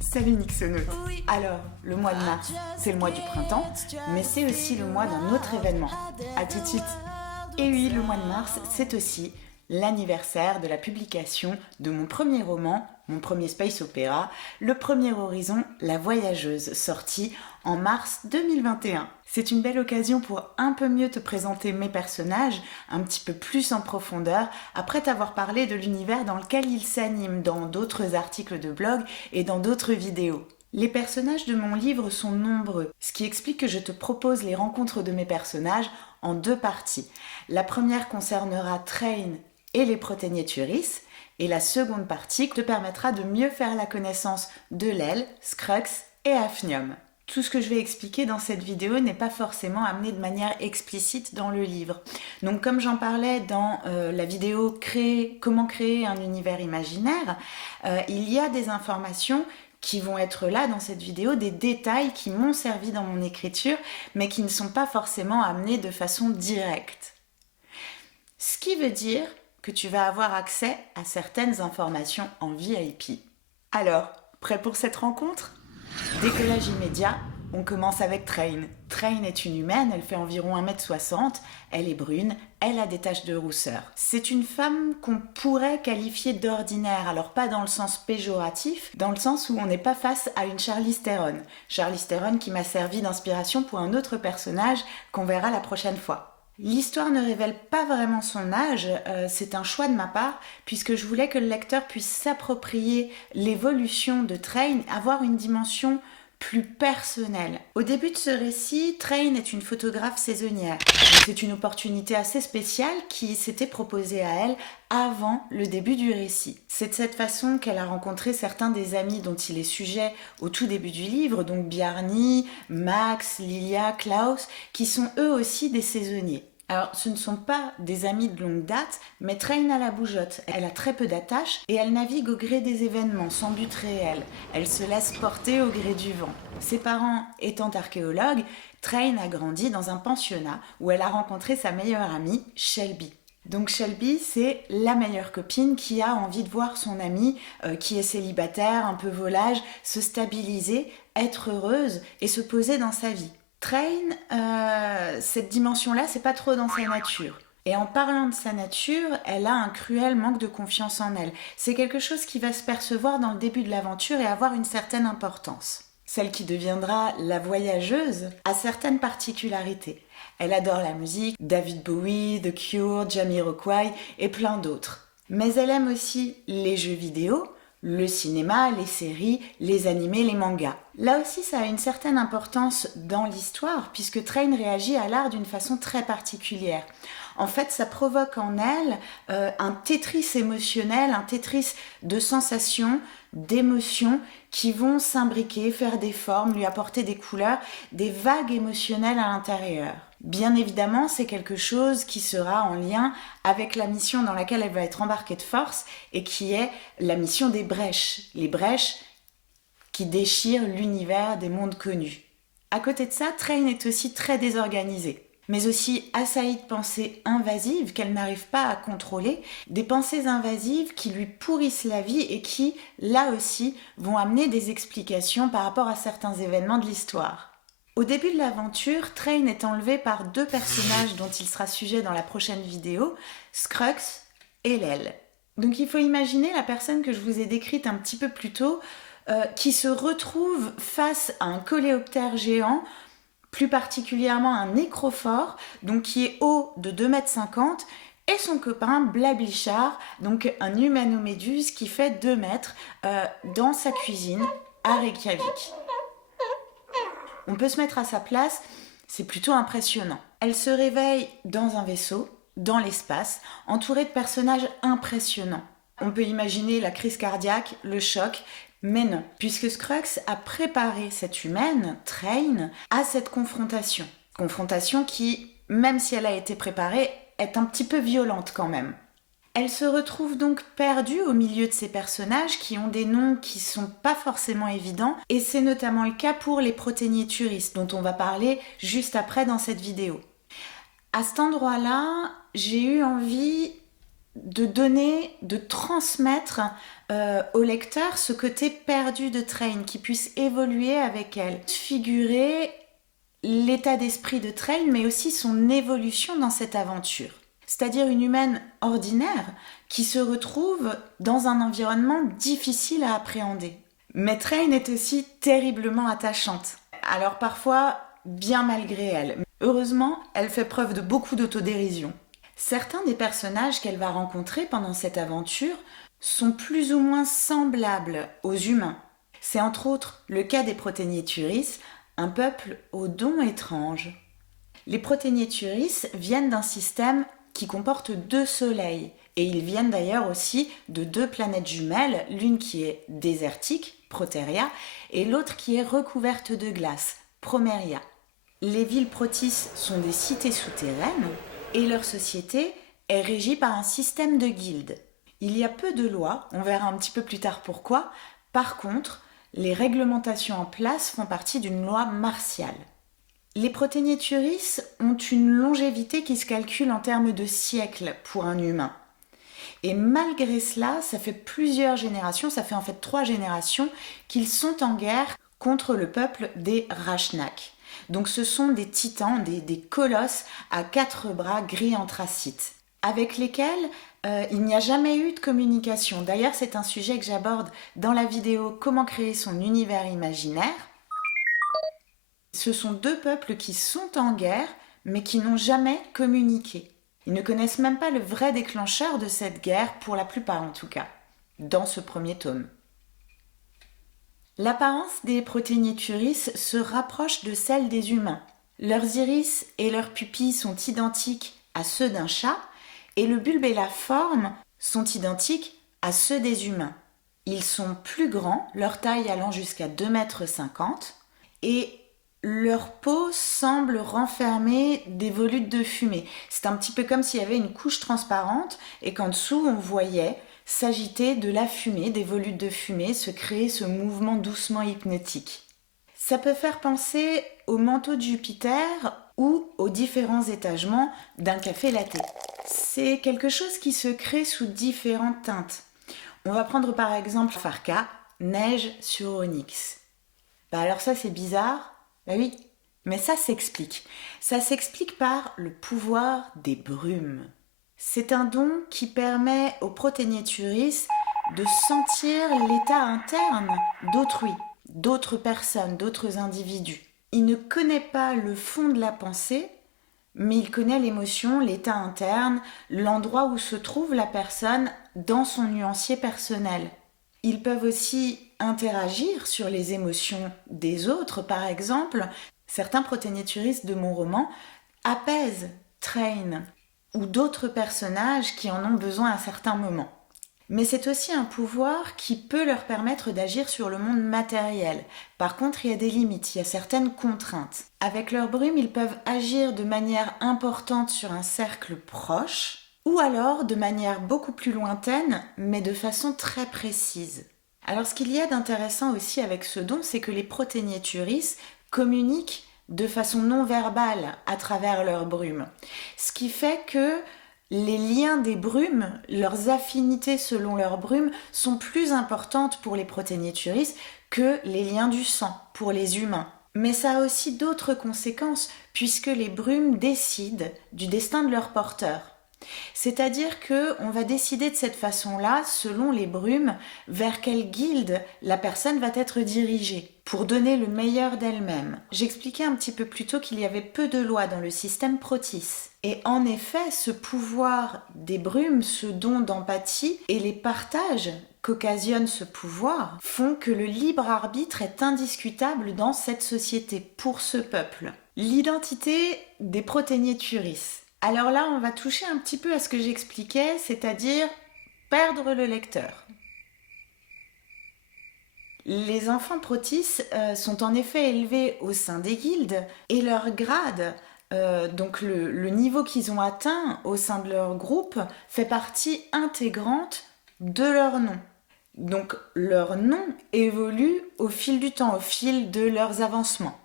Salut Nixonautes. Alors, le mois de mars, c'est le mois du printemps, mais c'est aussi le mois d'un autre événement. À tout de suite. Et oui, le mois de mars, c'est aussi l'anniversaire de la publication de mon premier roman, mon premier space opéra, Le Premier Horizon, La Voyageuse, sorti en mars 2021. C'est une belle occasion pour un peu mieux te présenter mes personnages, un petit peu plus en profondeur, après t'avoir parlé de l'univers dans lequel ils s'animent dans d'autres articles de blog et dans d'autres vidéos. Les personnages de mon livre sont nombreux, ce qui explique que je te propose les rencontres de mes personnages en deux parties. La première concernera Train et les Protégnéturis, et la seconde partie te permettra de mieux faire la connaissance de Lel, Scrux et Hafnium. Tout ce que je vais expliquer dans cette vidéo n'est pas forcément amené de manière explicite dans le livre. Donc comme j'en parlais dans la vidéo Comment créer un univers imaginaire, il y a des informations qui vont être là dans cette vidéo, des détails qui m'ont servi dans mon écriture, mais qui ne sont pas forcément amenés de façon directe. Ce qui veut dire que tu vas avoir accès à certaines informations en VIP. Alors, prêt pour cette rencontre ? Décollage immédiat, on commence avec Train. Train est une humaine, elle fait environ 1m60, elle est brune, elle a des taches de rousseur. C'est une femme qu'on pourrait qualifier d'ordinaire, alors pas dans le sens péjoratif, dans le sens où on n'est pas face à une Charlize Theron. Charlize Theron qui m'a servi d'inspiration pour un autre personnage qu'on verra la prochaine fois. L'histoire ne révèle pas vraiment son âge, c'est un choix de ma part, puisque je voulais que le lecteur puisse s'approprier l'évolution de Train, avoir une dimension plus personnelle. Au début de ce récit, Train est une photographe saisonnière. C'est une opportunité assez spéciale qui s'était proposée à elle avant le début du récit. C'est de cette façon qu'elle a rencontré certains des amis dont il est sujet au tout début du livre, donc Bjarni, Max, Lilia, Klaus, qui sont eux aussi des saisonniers. Alors, ce ne sont pas des amis de longue date, mais Train a la bougeotte. Elle a très peu d'attaches et elle navigue au gré des événements, sans but réel. Elle se laisse porter au gré du vent. Ses parents étant archéologues, Train a grandi dans un pensionnat où elle a rencontré sa meilleure amie, Shelby. Donc Shelby, c'est la meilleure copine qui a envie de voir son amie, qui est célibataire, un peu volage, se stabiliser, être heureuse et se poser dans sa vie. Train, cette dimension-là, c'est pas trop dans sa nature. Et en parlant de sa nature, elle a un cruel manque de confiance en elle. C'est quelque chose qui va se percevoir dans le début de l'aventure et avoir une certaine importance. Celle qui deviendra la voyageuse a certaines particularités. Elle adore la musique, David Bowie, The Cure, Jamiroquai et plein d'autres. Mais elle aime aussi les jeux vidéo, le cinéma, les séries, les animés, les mangas. Là aussi, ça a une certaine importance dans l'histoire, puisque Train réagit à l'art d'une façon très particulière. En fait, ça provoque en elle un Tetris émotionnel, un Tetris de sensations, d'émotions qui vont s'imbriquer, faire des formes, lui apporter des couleurs, des vagues émotionnelles à l'intérieur. Bien évidemment, c'est quelque chose qui sera en lien avec la mission dans laquelle elle va être embarquée de force et qui est la mission des brèches. Les brèches qui déchirent l'univers des mondes connus. À côté de ça, Train est aussi très désorganisée, mais aussi assaillie de pensées invasives qu'elle n'arrive pas à contrôler, des pensées invasives qui lui pourrissent la vie et qui, là aussi, vont amener des explications par rapport à certains événements de l'histoire. Au début de l'aventure, Train est enlevé par deux personnages dont il sera sujet dans la prochaine vidéo, Scrux et Lel. Donc il faut imaginer la personne que je vous ai décrite un petit peu plus tôt, qui se retrouve face à un coléoptère géant, plus particulièrement un nécrophore, donc qui est haut de 2,50 m, et son copain Blablichard, donc un humanoméduse qui fait 2 mètres, dans sa cuisine à Reykjavik. On peut se mettre à sa place, c'est plutôt impressionnant. Elle se réveille dans un vaisseau, dans l'espace, entourée de personnages impressionnants. On peut imaginer la crise cardiaque, le choc, mais non, puisque Scrux a préparé cette humaine, Train, à cette confrontation. Confrontation qui, même si elle a été préparée, est un petit peu violente quand même. Elle se retrouve donc perdue au milieu de ces personnages qui ont des noms qui sont pas forcément évidents, et c'est notamment le cas pour les Protégnéturis, dont on va parler juste après dans cette vidéo. À cet endroit-là, j'ai eu envie de donner, de transmettre au lecteur ce côté perdu de Train, qui puisse évoluer avec elle, figurer l'état d'esprit de Train, mais aussi son évolution dans cette aventure. C'est-à-dire une humaine ordinaire qui se retrouve dans un environnement difficile à appréhender. Mais Train est aussi terriblement attachante. Alors parfois, bien malgré elle. Heureusement, elle fait preuve de beaucoup d'autodérision. Certains des personnages qu'elle va rencontrer pendant cette aventure sont plus ou moins semblables aux humains. C'est entre autres le cas des Protégnéturis, un peuple aux dons étranges. Les Protégnéturis viennent d'un système qui comporte 2 soleils, et ils viennent d'ailleurs aussi de 2 planètes jumelles, l'une qui est désertique, Proteria, et l'autre qui est recouverte de glace, Promeria. Les villes Protis sont des cités souterraines, et leur société est régie par un système de guildes. Il y a peu de lois, on verra un petit peu plus tard pourquoi. Par contre, les réglementations en place font partie d'une loi martiale. Les Protégnéturis ont une longévité qui se calcule en termes de siècles pour un humain. Et malgré cela, ça fait plusieurs générations, ça fait en fait 3 générations, qu'ils sont en guerre contre le peuple des Rashnak. Donc ce sont des titans, des colosses à 4 bras gris anthracite, avec lesquels il n'y a jamais eu de communication. D'ailleurs, c'est un sujet que j'aborde dans la vidéo « Comment créer son univers imaginaire ». Ce sont 2 peuples qui sont en guerre, mais qui n'ont jamais communiqué. Ils ne connaissent même pas le vrai déclencheur de cette guerre, pour la plupart en tout cas, dans ce premier tome. L'apparence des Protégnéturis se rapproche de celle des humains. Leurs iris et leurs pupilles sont identiques à ceux d'un chat, et le bulbe et la forme sont identiques à ceux des humains. Ils sont plus grands, leur taille allant jusqu'à 2,50 m, et leur peau semble renfermer des volutes de fumée. C'est un petit peu comme s'il y avait une couche transparente et qu'en dessous on voyait s'agiter de la fumée, des volutes de fumée, se créer ce mouvement doucement hypnotique. Ça peut faire penser au manteau de Jupiter ou aux différents étagements d'un café latte. C'est quelque chose qui se crée sous différentes teintes. On va prendre par exemple Farca, neige sur onyx. Alors ça c'est bizarre, oui, mais ça s'explique. Ça s'explique par le pouvoir des brumes. C'est un don qui permet aux Protégnéturis de sentir l'état interne d'autrui, d'autres personnes, d'autres individus. Il ne connaît pas le fond de la pensée, mais il connaît l'émotion, l'état interne, l'endroit où se trouve la personne dans son nuancier personnel. Ils peuvent aussi interagir sur les émotions des autres. Par exemple, certains Protégnéturis de mon roman apaisent Train ou d'autres personnages qui en ont besoin à certains moments. Mais c'est aussi un pouvoir qui peut leur permettre d'agir sur le monde matériel. Par contre, il y a des limites, il y a certaines contraintes. Avec leur brume, ils peuvent agir de manière importante sur un cercle proche, ou alors de manière beaucoup plus lointaine, mais de façon très précise. Alors ce qu'il y a d'intéressant aussi avec ce don, c'est que les Protégnéturis communiquent de façon non verbale à travers leur brume. Ce qui fait que les liens des brumes, leurs affinités selon leur brume, sont plus importantes pour les Protégnéturis que les liens du sang pour les humains. Mais ça a aussi d'autres conséquences, puisque les brumes décident du destin de leur porteur. C'est-à-dire qu'on va décider de cette façon-là, selon les brumes, vers quelle guilde la personne va être dirigée, pour donner le meilleur d'elle-même. J'expliquais un petit peu plus tôt qu'il y avait peu de lois dans le système Protis. Et en effet, ce pouvoir des brumes, ce don d'empathie et les partages qu'occasionne ce pouvoir font que le libre arbitre est indiscutable dans cette société, pour ce peuple. L'identité des Protégnéturis. Alors là, on va toucher un petit peu à ce que j'expliquais, c'est-à-dire perdre le lecteur. Les enfants Protis sont en effet élevés au sein des guildes et leur grade, donc le niveau qu'ils ont atteint au sein de leur groupe, fait partie intégrante de leur nom. Donc leur nom évolue au fil du temps, au fil de leurs avancements.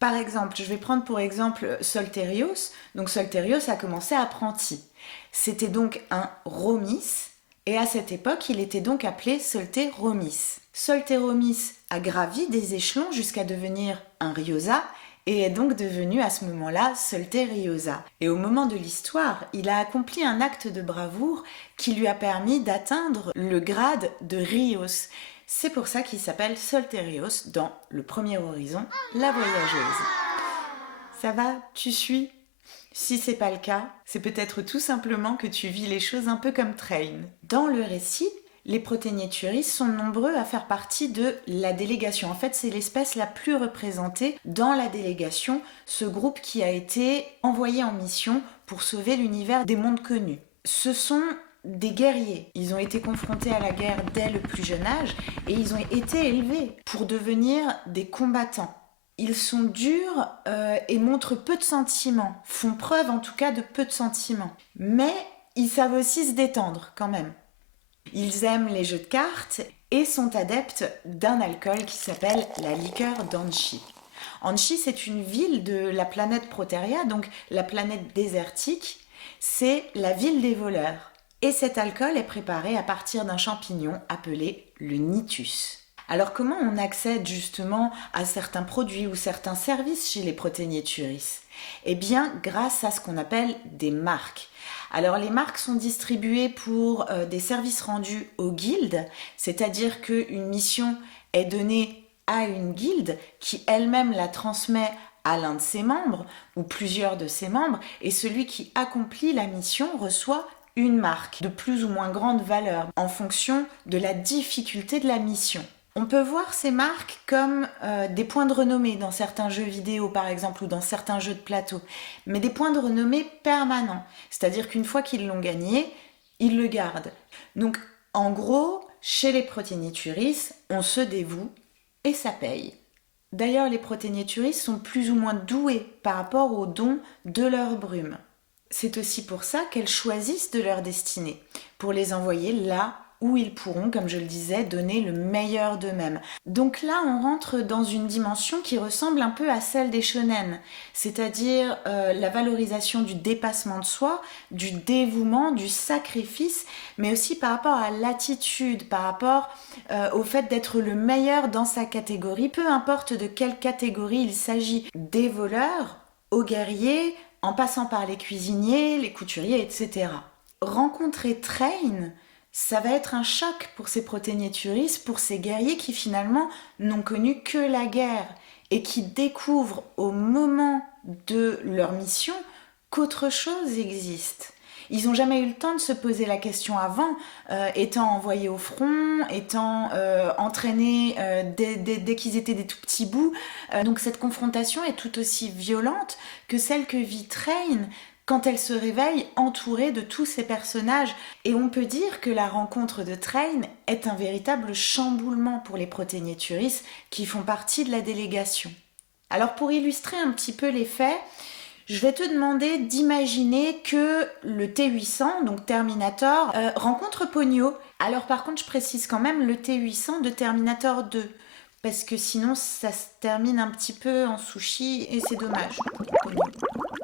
Par exemple, je vais prendre pour exemple Solterios. Donc Solterios a commencé apprenti. C'était donc un Romis, et à cette époque, il était donc appelé Solteromis. Solteromis a gravi des échelons jusqu'à devenir un Riosa, et est donc devenu à ce moment-là Solteriosa. Et au moment de l'histoire, il a accompli un acte de bravoure qui lui a permis d'atteindre le grade de Rios. C'est pour ça qu'il s'appelle Solterios dans Le Premier Horizon, la voyageuse. Ça va? Tu suis? Si c'est pas le cas, c'est peut-être tout simplement que tu vis les choses un peu comme Train. Dans le récit, les Proténéturis sont nombreux à faire partie de la délégation. En fait, c'est l'espèce la plus représentée dans la délégation, ce groupe qui a été envoyé en mission pour sauver l'univers des mondes connus. Ce sont des guerriers. Ils ont été confrontés à la guerre dès le plus jeune âge et ils ont été élevés pour devenir des combattants. Ils sont durs et montrent peu de sentiments, font preuve en tout cas de peu de sentiments. Mais ils savent aussi se détendre quand même. Ils aiment les jeux de cartes et sont adeptes d'un alcool qui s'appelle la liqueur d'Anchi. Anchi, c'est une ville de la planète Proteria, donc la planète désertique. C'est la ville des voleurs. Et cet alcool est préparé à partir d'un champignon appelé le Nitus. Alors comment on accède justement à certains produits ou certains services chez les Proténéturis? Eh bien grâce à ce qu'on appelle des marques. Alors les marques sont distribuées pour des services rendus aux guildes, c'est-à-dire qu'une mission est donnée à une guilde qui elle-même la transmet à l'un de ses membres ou plusieurs de ses membres et celui qui accomplit la mission reçoit une marque de plus ou moins grande valeur en fonction de la difficulté de la mission. On peut voir ces marques comme des points de renommée dans certains jeux vidéo par exemple ou dans certains jeux de plateau, mais des points de renommée permanents, c'est-à-dire qu'une fois qu'ils l'ont gagné, ils le gardent. Donc en gros, chez les Proténéturis, on se dévoue et ça paye. D'ailleurs, les Proténéturis sont plus ou moins doués par rapport aux dons de leur brume. C'est aussi pour ça qu'elles choisissent de leur destinée, pour les envoyer là où ils pourront, comme je le disais, donner le meilleur d'eux-mêmes. Donc là, on rentre dans une dimension qui ressemble un peu à celle des shonen, c'est-à-dire la valorisation du dépassement de soi, du dévouement, du sacrifice, mais aussi par rapport à l'attitude, par rapport au fait d'être le meilleur dans sa catégorie, peu importe de quelle catégorie il s'agit, des voleurs aux guerriers, en passant par les cuisiniers, les couturiers, etc. Rencontrer Train, ça va être un choc pour ces Proténéturis, pour ces guerriers qui finalement n'ont connu que la guerre et qui découvrent au moment de leur mission qu'autre chose existe. Ils n'ont jamais eu le temps de se poser la question avant, étant envoyés au front, étant entraînés dès qu'ils étaient des tout petits bouts. Donc cette confrontation est tout aussi violente que celle que vit Train quand elle se réveille entourée de tous ces personnages. Et on peut dire que la rencontre de Train est un véritable chamboulement pour les Proténéturis qui font partie de la délégation. Alors pour illustrer un petit peu les faits, je vais te demander d'imaginer que le T800, donc Terminator, rencontre Ponyo. Alors par contre, je précise quand même le T800 de Terminator 2, parce que sinon ça se termine un petit peu en sushi et c'est dommage.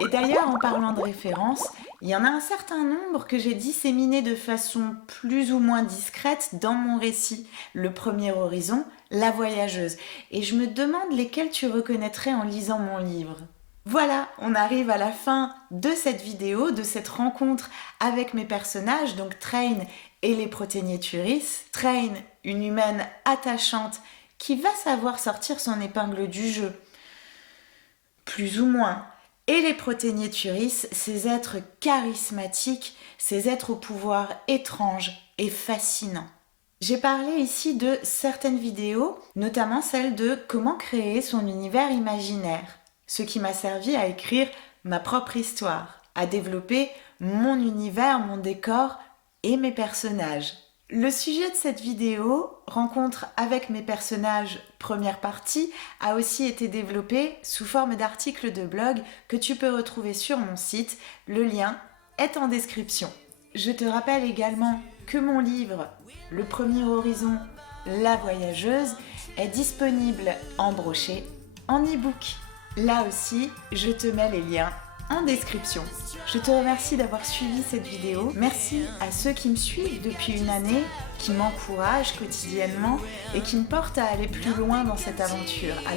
Et d'ailleurs, en parlant de références, il y en a un certain nombre que j'ai disséminé de façon plus ou moins discrète dans mon récit, Le Premier Horizon, la voyageuse. Et je me demande lesquels tu reconnaîtrais en lisant mon livre. Voilà, on arrive à la fin de cette vidéo, de cette rencontre avec mes personnages, donc Train et les Proténéturis. Train, une humaine attachante qui va savoir sortir son épingle du jeu, plus ou moins. Et les Proténéturis, ces êtres charismatiques, ces êtres au pouvoir étrange et fascinant. J'ai parlé ici de certaines vidéos, notamment celle de comment créer son univers imaginaire, ce qui m'a servi à écrire ma propre histoire, à développer mon univers, mon décor et mes personnages. Le sujet de cette vidéo, rencontre avec mes personnages, première partie, a aussi été développé sous forme d'articles de blog que tu peux retrouver sur mon site. Le lien est en description. Je te rappelle également que mon livre, Le Premier Horizon, la voyageuse, est disponible en brochet, en e-book. Là aussi, je te mets les liens en description. Je te remercie d'avoir suivi cette vidéo. Merci à ceux qui me suivent depuis une année, qui m'encouragent quotidiennement et qui me portent à aller plus loin dans cette aventure, à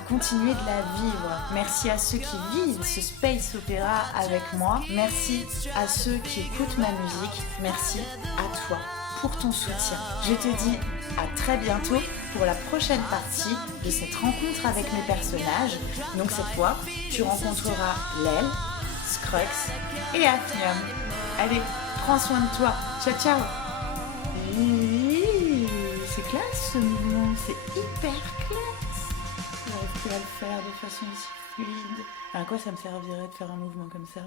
continuer de la vivre. Merci à ceux qui vivent ce space opéra avec moi. Merci à ceux qui écoutent ma musique. Merci à toi pour ton soutien. Je te dis à très bientôt pour la prochaine partie de cette rencontre avec mes personnages. Donc cette fois, tu rencontreras Lel, Scrux et Hafnium. Allez, prends soin de toi. Ciao, ciao. C'est classe ce mouvement, c'est hyper classe. J'arrive plus à le faire de façon aussi fluide. À quoi ça me servirait de faire un mouvement comme ça ?